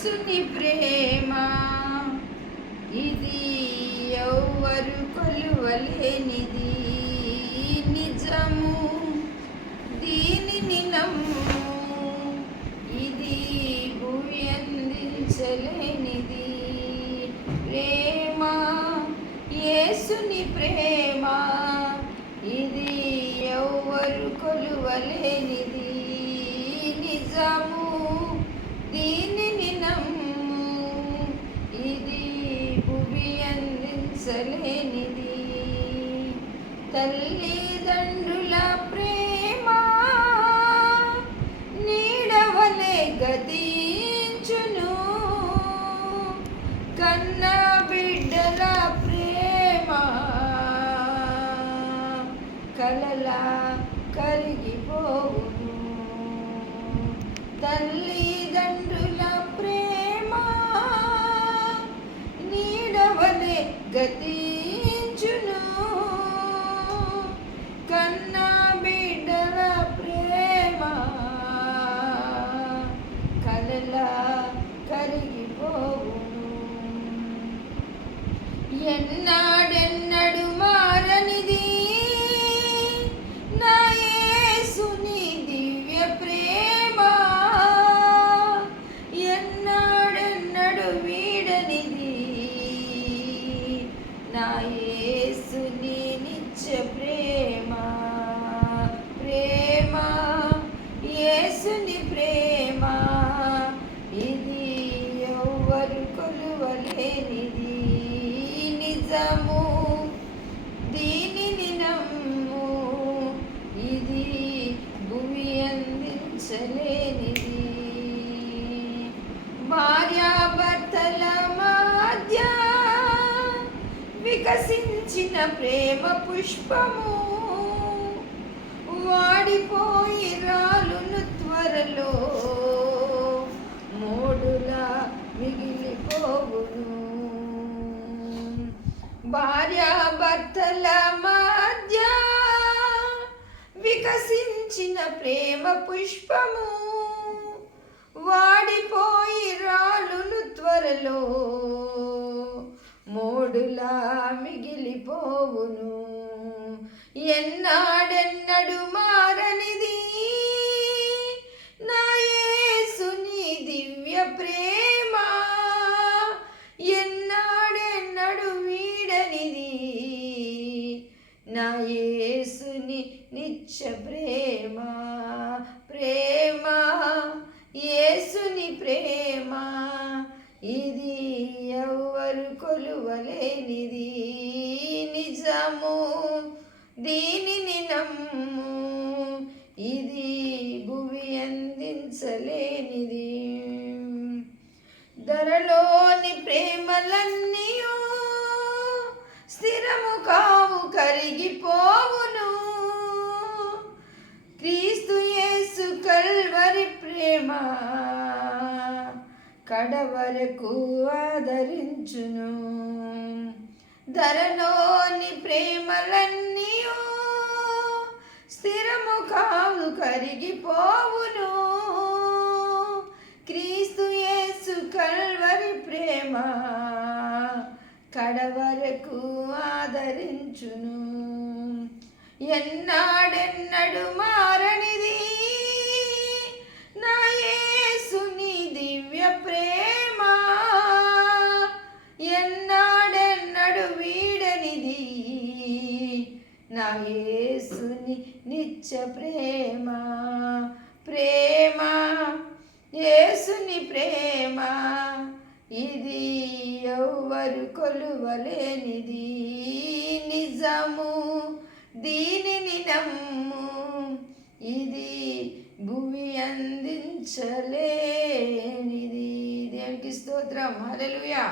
యేసుని ప్రేమ ఇది ఎవ్వరు కొలువలేనిది, నిజము దీనిని నమ్ము, ఇది భూమి అందించలేనిది. ప్రేమ యేసుని ప్రేమ ఇది ఎవ్వరు కొలువలేనిది, నిజము దీనిని నమ్ము, ఇది భూమి అందించలేనిది. తల్లిదండ్రుల ప్రేమ నీడవలే గతించును, కన్న బిడ్డల ప్రేమ కలలా కరిగిపోవును. తల్లిదండ్రుల ప్రేమ నీడవలే గతించును, కన్న బిడ్డల ప్రేమ కలలా కరిగిపోవును. ఎన్నాడెన్నడు మారనిది నా యేసుని దివ్య ప్రేమ, ఎన్నాడెన్నడు వీడనిది నా యేసుని నిత్య ప్రేమ. ప్రేమ యేసుని ప్రేమ ఇది ఎవ్వరు కొలువలేనిది, నిజము దీనిని నమ్ము, ఇది భూమి అందించలేనిది. భార్యాభర్తల మధ్య వికసించిన ప్రేమ పుష్పము వాడిపోయి రాలును త్వరలో, మోడులా మిగిలిపోవును. భార్యాభర్తల మధ్య వికసించిన ప్రేమ పుష్పము వాడిపోయి రాలును త్వరలో, మోడులా మిగిలిపోవును. ఎన్నాడెన్నడు మారనిది నా యేసుని దివ్య ప్రేమ, ఎన్నాడెన్నడు వీడనిది నా యేసుని నిత్య ప్రేమ. ప్రేమ యేసుని ప్రేమ ఇది ఎవ్వరు కొలువలేనిది, నిజము దీనిని నమ్ము, ఇది భూమి అందించలేనిది. ధరలోని ప్రేమలన్నీయు స్థిరము కావు, కరిగిపోవును. క్రీస్తు యేసు కల్వరి ప్రేమ కడవరకు ఆదరించును. ధరలోని ప్రేమలన్నీయు స్థిరము కావు, కరిగిపోవును. క్రీస్తు యేసు కల్వరి ప్రేమ కడవరకు ఆదరించును. ఎన్నాడెన్నడు మారనిది నా యేసుని దివ్య ప్రేమ, ఎన్నాడెన్నడు వీడనిది నా యేసుని నిత్య ప్రేమ. ప్రేమ యేసుని ప్రేమ ఇది ఎవ్వరు కొలువలేనిది, నిజము దీనిని నమ్ము, ఇది భూమి అందించలేనిది. దేవునికి స్తోత్రం. హల్లెలూయా.